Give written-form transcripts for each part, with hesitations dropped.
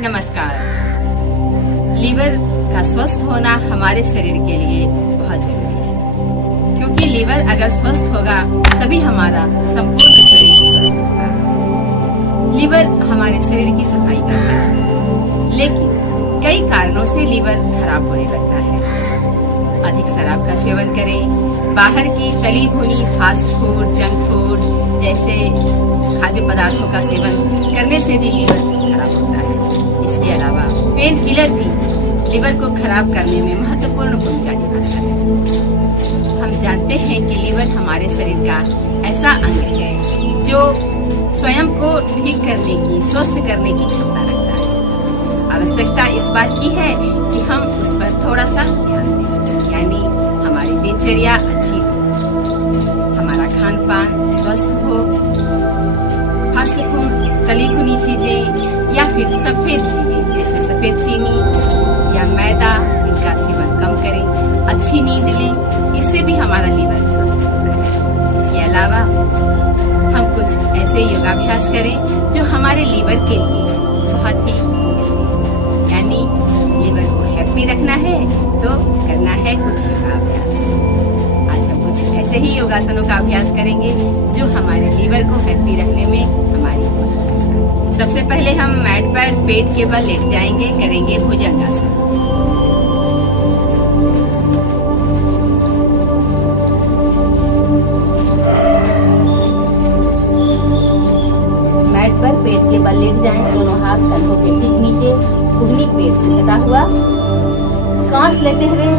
नमस्कार। लीवर का स्वस्थ होना हमारे शरीर के लिए बहुत जरूरी है, क्योंकि लीवर अगर स्वस्थ होगा तभी हमारा संपूर्ण शरीर स्वस्थ होगा। लीवर हमारे शरीर की सफाई करता है, लेकिन कई कारणों से लीवर खराब होने लगता है। अधिक शराब का सेवन करें, बाहर की तली भुनी फास्ट फूड, जंक फूड जैसे खाद्य पदार्थों का सेवन करने से भी लीवर खराब होता है। इसके अलावा पेन किलर भी लीवर को खराब करने में महत्वपूर्ण भूमिका निभाता है। हम जानते हैं कि लीवर हमारे शरीर का ऐसा अंग है जो स्वयं को ठीक करने की, स्वस्थ करने की क्षमता रखता है। आवश्यकता इस बात की है कि हम उस पर थोड़ा सा ध्यान दें, यानी हमारी दिनचर्या अच्छी हो, हमारा खान पान स्वस्थ हो, फास्ट फूड, तली भुनी चीजें या फिर सफेद चीजें जैसे सफेद चीनी या मैदा, इनका सेवन कम करें। अच्छी नींद लें, इससे भी हमारा लीवर स्वस्थ होता है। इसके अलावा हम कुछ ऐसे योगाभ्यास करें जो हमारे लीवर के लिए बहुत ही, यानी लीवर को हैप्पी रखना है तो करना है कुछ योगाभ्यास। आज हम कुछ ऐसे ही योगासनों का अभ्यास करेंगे जो हमारे लीवर को हैप्पी रखने में हमारी मदद करेगा। सबसे पहले हम मैट पर पेट के बल लेट जाएंगे, करेंगे भुजंगासन। मैट पर पेट के बल लेट जाएं, दोनों हाथ कंधों के ठीक नीचे, कुहनी पेट से सटा हुआ। सांस लेते हुए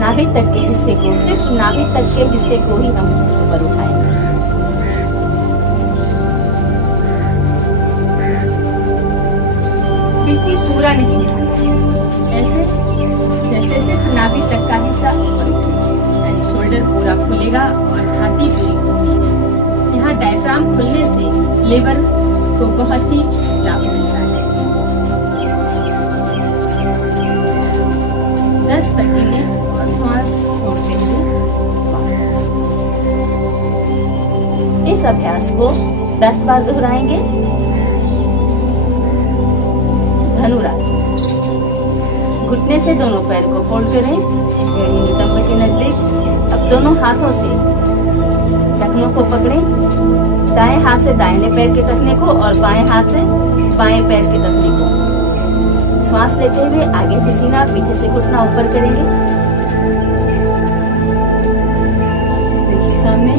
नाभि तक के हिस्से को, सिर्फ नाभि तक के हिस्से को ही हम ऊपर उठाएंगे। बिल्कुल पूरा नहीं उठाना है, ऐसे जैसे सिर्फ नाभि तक का हिस्सा ऊपर उठे, यानी शोल्डर पूरा खुलेगा और छाती पूरी खुलेगी। यहाँ डायफ्राम खुलने से लीवर को बहुत ही लाभ मिलता है। 10 सेकंड और सांस छोड़ते हुए वापस। इस अभ्यास को 10 बार दोहराएंगे। धनुरासन। घुटने से दोनों पैर को फोल्ड करें, एड़ी नितंब के नजदीक। अब दोनों हाथों से टखनों को पकड़ें, दाएं हाथ से दाहिने पैर के टखने को और बाएं हाथ से बाएं पैर के टखने को। श्वास लेते हुए आगे से सीना, पीछे से घुटना ऊपर करेंगे। देखिए सामने।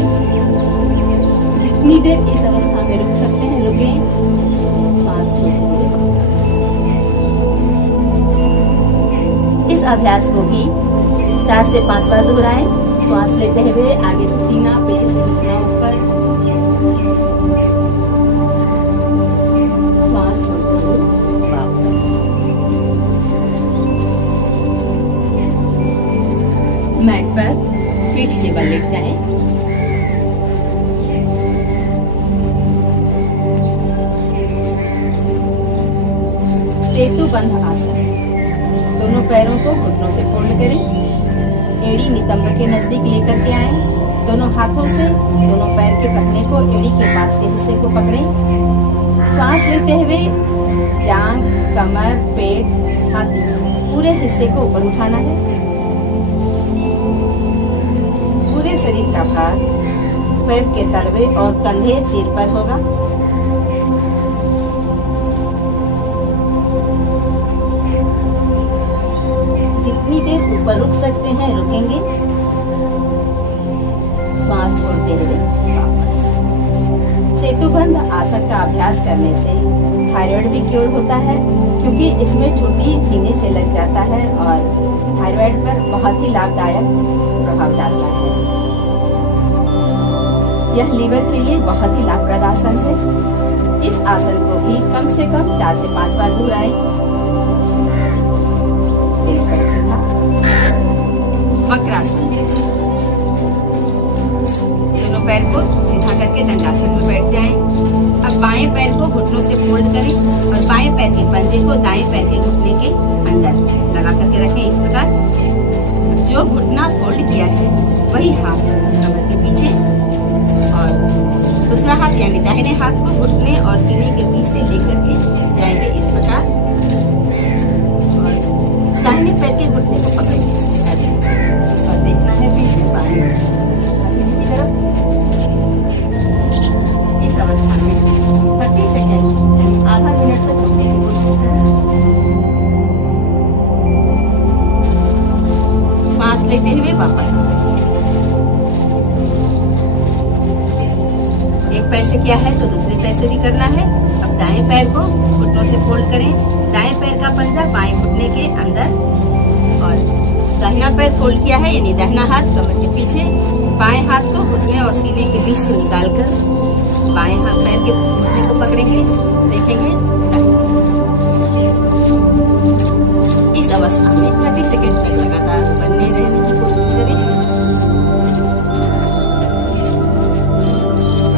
जितनी देर इस अवस्था में रुक सकते हैं रुकें। श्वास छोड़िए। इस अभ्यास को भी 4 से 5 बार दोहराएं। श्वास लेते हुए आगे से सीना, पीछे से घुटना ऊपर। श्वास छोड़ते हुए वापस। मैट पर पीठ के बल लेट जाएं। सेतु बंध आसन। दोनों पैरों को घुटनों से फोल्ड करें, एड़ी नितंब के नजदीक लेकर के आए। दोनों हाथों से दोनों पैर के टखने को, एड़ी के पास के हिस्से को पकड़ें। सांस लेते हुए जांघ, कमर, पेट, छाती पूरे हिस्से को ऊपर उठाना है। पूरे शरीर का भार पैर के तलवे और कंधे सिर पर होगा। जितनी देर ऊपर रुक सकते हैं रुकेंगे। श्वास छोड़ते हुए वापस। सेतुबंध आसन का अभ्यास करने से थायराइड भी क्योर होता है, क्योंकि इसमें चोटी सीने से लग जाता है और थायराइड पर बहुत ही लाभदायक प्रभाव डालता है। यह लीवर के लिए बहुत ही लाभप्रद आसन है। इस आसन को भी कम से कम 4 से 5 बार दोहराएं। वक्रासन। दोनों पैर को सीधा करके दंडासन में बैठ जाएं। अब बाएं पैर को घुटनों से फोल्ड करें और बाएं पैर के पंजे को दाएं पैर के घुटने के अंदर लगा करके रखें। इस प्रकार जो घुटना फोल्ड किया है वही हाथ कमर के पीछे और दूसरा हाथ यानी दाहिने हाथ को घुटने और सीने के बीच से लेकर के जाएंगे। इस प्रकार फोल्ड करें। दाएं पैर का पंजा बाएं घुटने के अंदर और दाहिना पैर फोल्ड किया है, यानी दाहिना हाथ कमर के पीछे, बाएं हाथ को घुटने और सीने के बीच से निकालकर बाएं हाथ पैर के घुटने को पकड़ेंगे, देखेंगे। इस अवस्था में 30 सेकेंड तक लगातार बने रहने की कोशिश करें।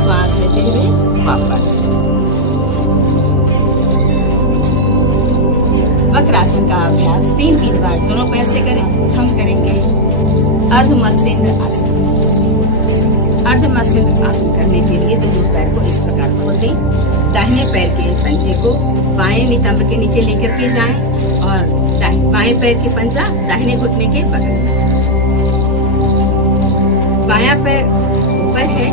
श्वास लेते हुए वापस। वक्रासन का अभ्यास 3 बार दोनों पैर से करें। हम करेंगे अर्ध मत्स्येंद्र आसन। अर्ध मत्स्येंद्र आसन करने के लिए दोनों पैर को इस प्रकार खोल दें। दाहिने पैर के पंजे को बाएं नितंब के नीचे लेकर के जाएं और बाएं पैर के पंजा दाहिने घुटने के बगल में। बायां पैर ऊपर है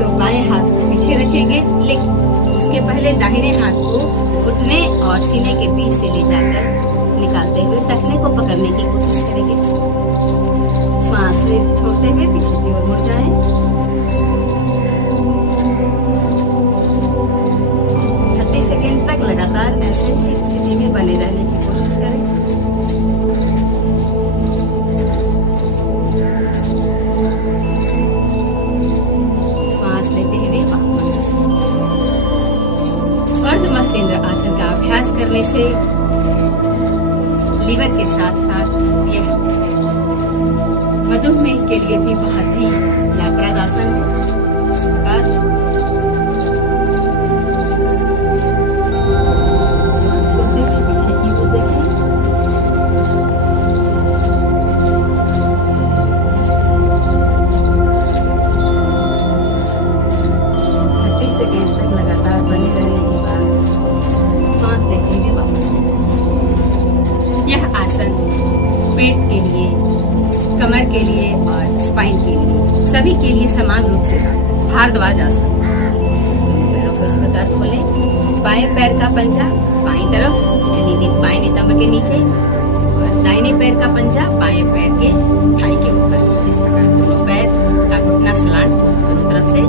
तो बाएं हाथ को पीछे रखेंगे, लेकिन उसके पहले दाहिने हाथ को घुटने और सीने के बीच से ले जाकर निकालते हुए टखने को पकड़ने की कोशिश करेंगे। श्वास छोड़ते हुए पीछे की ओर मुड़ जाएं। 30 सेकेंड तक लगातार ऐसे ही स्थिति में बने रहने की कोशिश करें। श्वास लेते हुए वापस। अर्ध मत्स्येंद्र आसन का अभ्यास करने से लीवर के साथ साथ यह मधुमेह के लिए भी बहुत ही लाभप्रद आसन है। श्वास छोड़ते हुए पीछे की ओर देखें। 30 सेकेंड तक लगातार बने रहने के बाद श्वास लेते हुए वापस ले जाएं। यह आसन पेट के लिए, कमर के लिए और स्पाइन के लिए, सभी के लिए समान रूप से भारद्वाज आसन। दोनों पैरों को इस प्रकार खोलें। बाएं पैर का पंजा बाएं तरफ, यानी बाएं नितंब के नीचे, और दाहिने पैर का पंजा बाएं पैर के थाई के ऊपर। इस प्रकार दोनों पैर का घुटना सलांट दोनों तरफ से।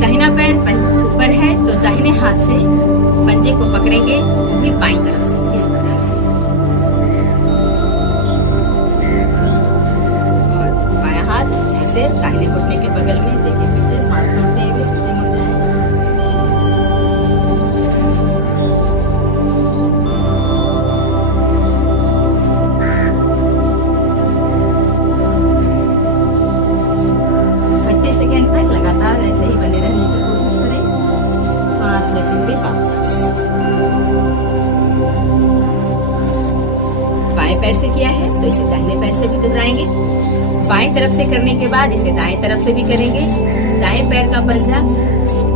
दाहिना पैर ऊपर है तो दाहिने हाथ से पंजे को पकड़ेंगे, भी बाईं तरफ से। इस प्रकार से दाहिने घुटने के बगल में देखिए, पीछे सांस छोड़ते हुए पीछे मुड़ जाएं। सेकेंड तक लगातार ऐसे ही बने रहने की कोशिश करें। श्वास लेते हुए वापस। बाएं पैर से किया है तो इसे दाहिने पैर से भी दोहराएंगे। बाएं तरफ से करने के बाद इसे दाएं तरफ से भी करेंगे। दाएं पैर का पंजा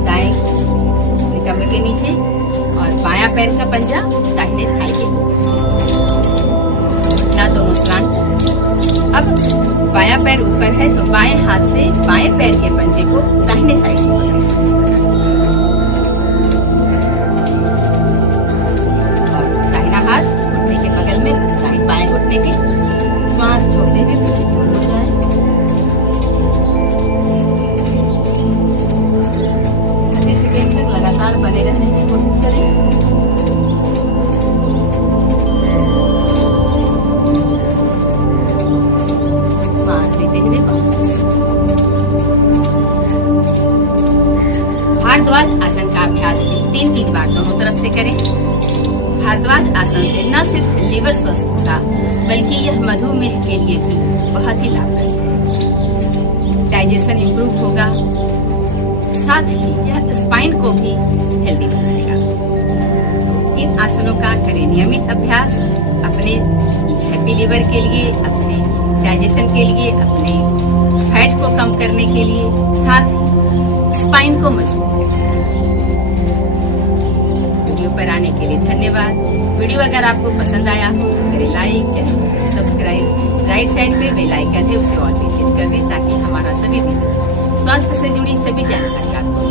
दाएं नितंब के नीचे और बायां पैर का पंजा दाहिने थाई के ना दोनों सलांट। अब बायां पैर ऊपर है तो बाएं हाथ से बाएं पैर के पंजे को दाहिने साइड से पकड़ेंगे और दाहिना हाथ घुटने के बगल में, बाएं घुटने के। श्वास छोड़ते हुए पीछे की ओर मुड़ जाएं। 30 सेकेंड तक लगातार बने रहने की कोशिश करें। श्वास लेते हुए वापस। भारद्वाज आसन का अभ्यास भी 3 बार दोनों तरफ से करें। भारद्वाज आसन से न सिर्फ लीवर स्वस्थ होगा, बल्कि यह मधुमेह के लिए भी बहुत ही लाभदायक है। डाइजेशन इंप्रूव होगा, साथ ही यह स्पाइन को भी हेल्दी बनाएगा। इन आसनों का करें नियमित अभ्यास अपने हैप्पी लीवर के लिए, अपने डाइजेशन के लिए, अपने फैट को कम करने के लिए, साथ ही स्पाइन को मजबूत करने के लिए। वीडियो पर आने के लिए धन्यवाद। वीडियो अगर आपको पसंद आया हो तो करें लाइक, चैनल को सब्सक्राइब, राइट साइड पे बेल आइकन है उसे ऑल पे सेट कर दें ताकि हमारा सभी वीडियो स्वास्थ्य से जुड़ी सभी जानकारी आपको